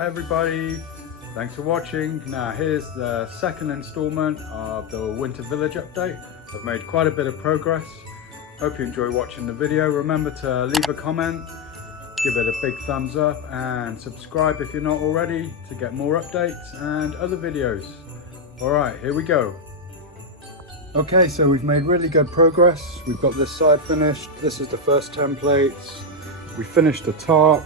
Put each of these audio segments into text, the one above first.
Hi everybody, thanks for watching. Now here's the second installment of the Winter Village update. I've made quite a bit of progress. Hope you enjoy watching the video. Remember to leave a comment, give it a big thumbs up and subscribe if you're not already to get more updates and other videos. Alright, here we go. Okay, so we've made really good progress. We've got this side finished. This is the first templates. We finished the top.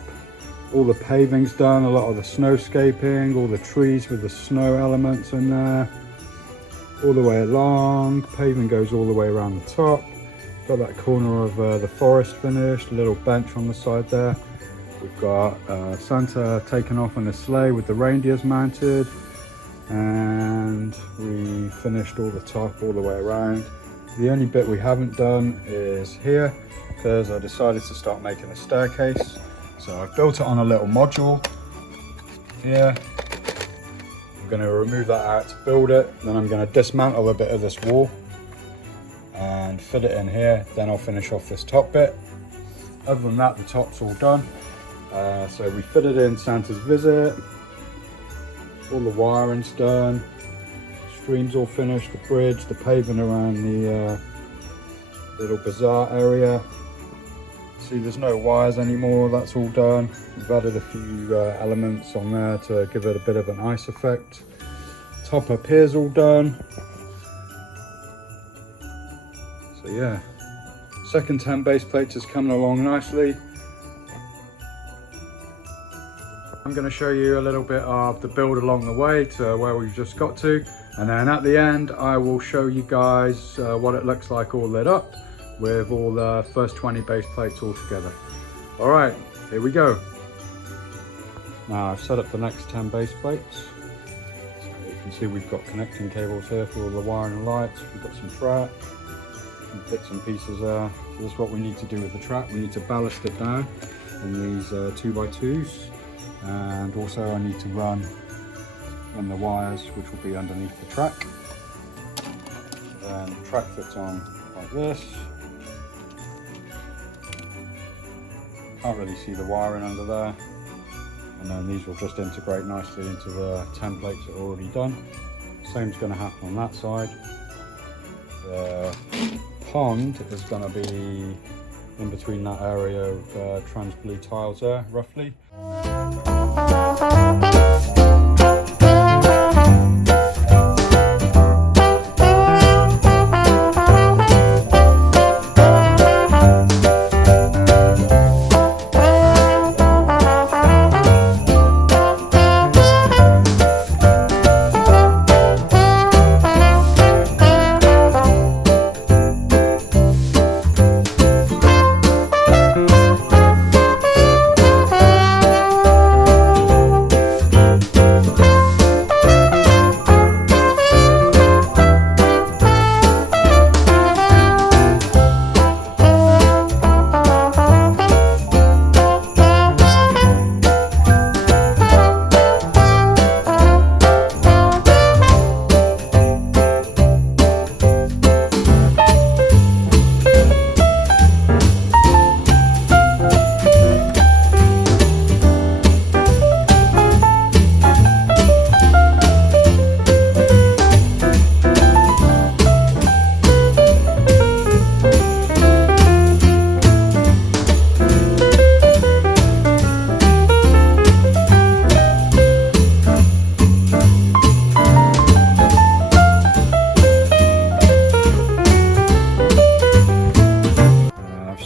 All the paving's done, a lot of the snowscaping, all the trees with the snow elements in there. All the way along, paving goes all the way around the top. Got that corner of the forest finished, a little bench on the side there. We've got Santa taken off on a sleigh with the reindeers mounted. And we finished all the top all the way around. The only bit we haven't done is here, because I decided to start making a staircase. So I've built it on a little module here. I'm going to remove that out to build it. Then I'm going to dismantle a bit of this wall and fit it in here. Then I'll finish off this top bit. Other than that, the top's all done. So we fitted in Santa's visit. All the wiring's done. Stream's all finished. The bridge, the paving around the little bazaar area. See, there's no wires anymore, that's all done. We've added a few elements on there to give it a bit of an ice effect. Top up here's all done. So yeah, second 10 base plates is coming along nicely. I'm going to show you a little bit of the build along the way to where we've just got to. And then at the end, I will show you guys what it looks like all lit up, with all the first 20 base plates all together. All right, here we go. Now I've set up the next 10 base plates. So you can see we've got connecting cables here for all the wiring and lights. We've got some track, some bits and pieces there. So this is what we need to do with the track. We need to ballast it down in these 2x2s. And also I need to run in the wires, which will be underneath the track. Then the track fits on like this. Can't really see the wiring under there, and then these will just integrate nicely into the templates that are already done. Same's going to happen on that side. The pond is going to be in between that area of trans blue tiles there, roughly.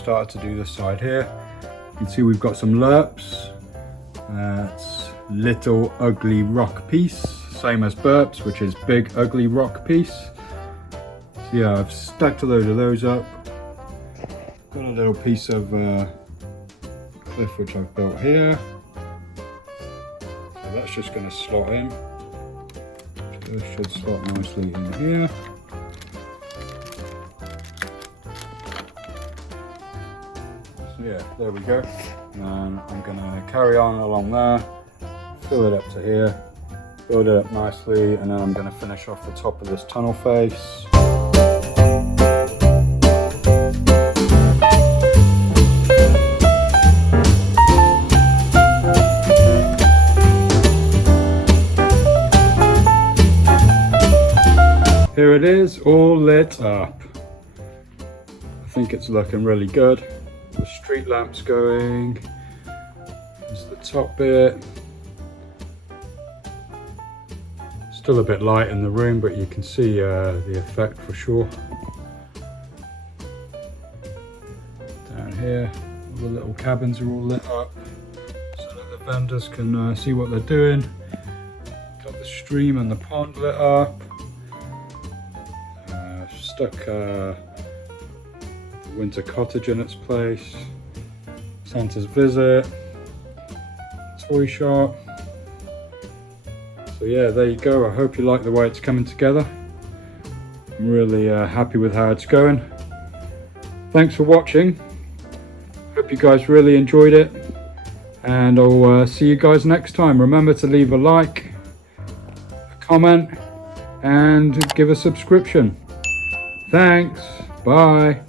Started to do this side here. You can see we've got some lerps. That's little ugly rock piece, same as burps, which is big ugly rock piece. So yeah, I've stacked a load of those up. Got a little piece of cliff which I've built here. So that's just going to slot in. So this should slot nicely in here. Yeah, there we go. And I'm going to carry on along there, fill it up to here, build it up nicely, and then I'm going to finish off the top of this tunnel face. here it is, all lit up. I think it's looking really good. The street lamps going. There's the top bit. Still a bit light in the room, but you can see the effect for sure. Down here, all the little cabins are all lit up so that the vendors can see what they're doing. Got the stream and the pond lit up. Stuck the winter cottage in its place. Santa's visit. Toy shop. So yeah, there you go. I hope you like the way it's coming together. I'm really happy with how it's going. Thanks for watching. Hope you guys really enjoyed it. And I'll see you guys next time. Remember to leave a like, a comment, and give a subscription. Thanks. Bye.